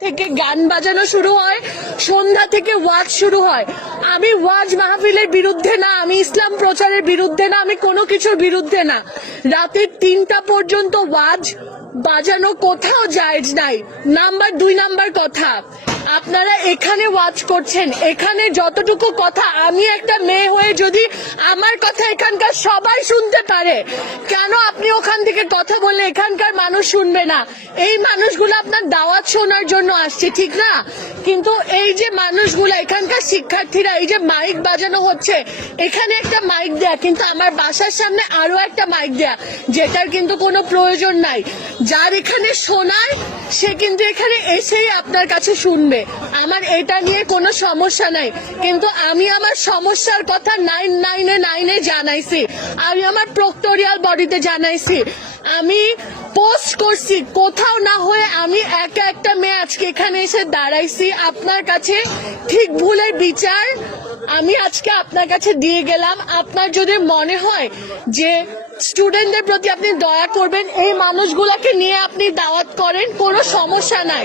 থেকে গান বাজানো শুরু হয়, সন্ধ্যা থেকে ওয়াজ শুরু হয়। আমি ওয়াজ মাহফিলের বিরুদ্ধে না, আমি ইসলাম প্রচারের বিরুদ্ধে না, আমি কোনো কিছুর বিরুদ্ধে না। রাতের তিনটা পর্যন্ত ওয়াজ বাজানো কোথাও জায়েজ নাই। নাম্বার দুই, নাম্বার কথা। আপনারা এখানে ওয়াচ করছেন। এখানে যতটুকু কথা, আমি একটা মেয়ে হয়ে যদি আমার কথা এখানকার সবাই শুনতে পারে, কেন আপনি ওখান থেকে কথা বললে এখানকার মানুষ শুনবে না? এই মানুষগুলো আপনার দাওয়াত শোনার জন্য আসছে, ঠিক না? কিন্তু এই যে মানুষগুলো, এখানকার শিক্ষার্থীরা, এই যে মাইক বাজানো হচ্ছে, এখানে একটা মাইক দেয়া, কিন্তু আমার বাসার সামনে আরও একটা মাইক দেয়া, যেটার কিন্তু কোনো প্রয়োজন নাই। যার এখানে শোনায়, সে কিন্তু এখানে এসেই আপনার কাছে শুনবে। আমার এটা নিয়ে কোনো সমস্যা নাই। কিন্তু আমি আমার সমস্যার কথা নাইন নাইনে নাইনে জানাইছি। আমি আমার প্রক্টোরিয়াল বডিতে জানাইছি। আমি পোস্ট করছি। কোথাও না হয়ে আমি একা একটা মেয়ে আজকে এখানে এসে দাঁড়াইছি। আপনার কাছে ঠিক ভুলের বিচার আমি আজকে আপনার কাছে দিয়ে গেলাম। আপনার যদি মনে হয় যে স্টুডেন্টদের প্রতি আপনি দয়া করবেন, এই মানুষগুলোকে নিয়ে আপনি দাওয়াত করেন, কোনো সমস্যা নাই।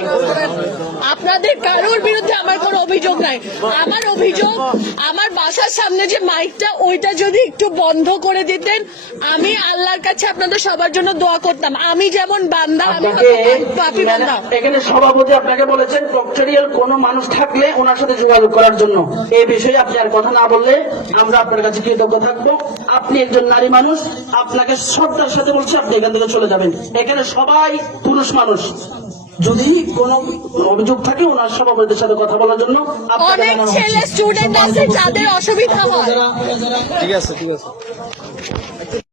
আপনাদের কারোর বিরুদ্ধে আমার কোনো অভিযোগ নাই। আমার অভিযোগ আমার বাসার সামনে যে মাইকটা ওইটা যদি একটু বন্ধ করে দিতেন আমি আল্লাহর কাছে আপনাদের সবার জন্য দোয়া করতাম। আমি যেমন বান্দা আমি পাপি বান্দা। এখানে সভাপতি আপনাকে বলেছেন প্রক্টোরিয়াল কোন মানুষ থাকলে ওনার সাথে যোগাযোগ করার জন্য। এই বিষয়ে আপনি আর কথা না বললে আমরা আপনার কাছে কৃতজ্ঞ থাকব। আপনি একজন নারী মানুষ আপনাকে শ্রদ্ধার সাথে বলছি আপনি এখান থেকে চলে যাবেন। এখানে সবাই পুরুষ মানুষ। যদি কোনো অভিযোগ থাকে ওনার সভাপতির সাথে কথা বলার জন্য অনেক ছেলে স্টুডেন্ট আছে যাদের অসুবিধা হয়। ঠিক আছে ঠিক আছে।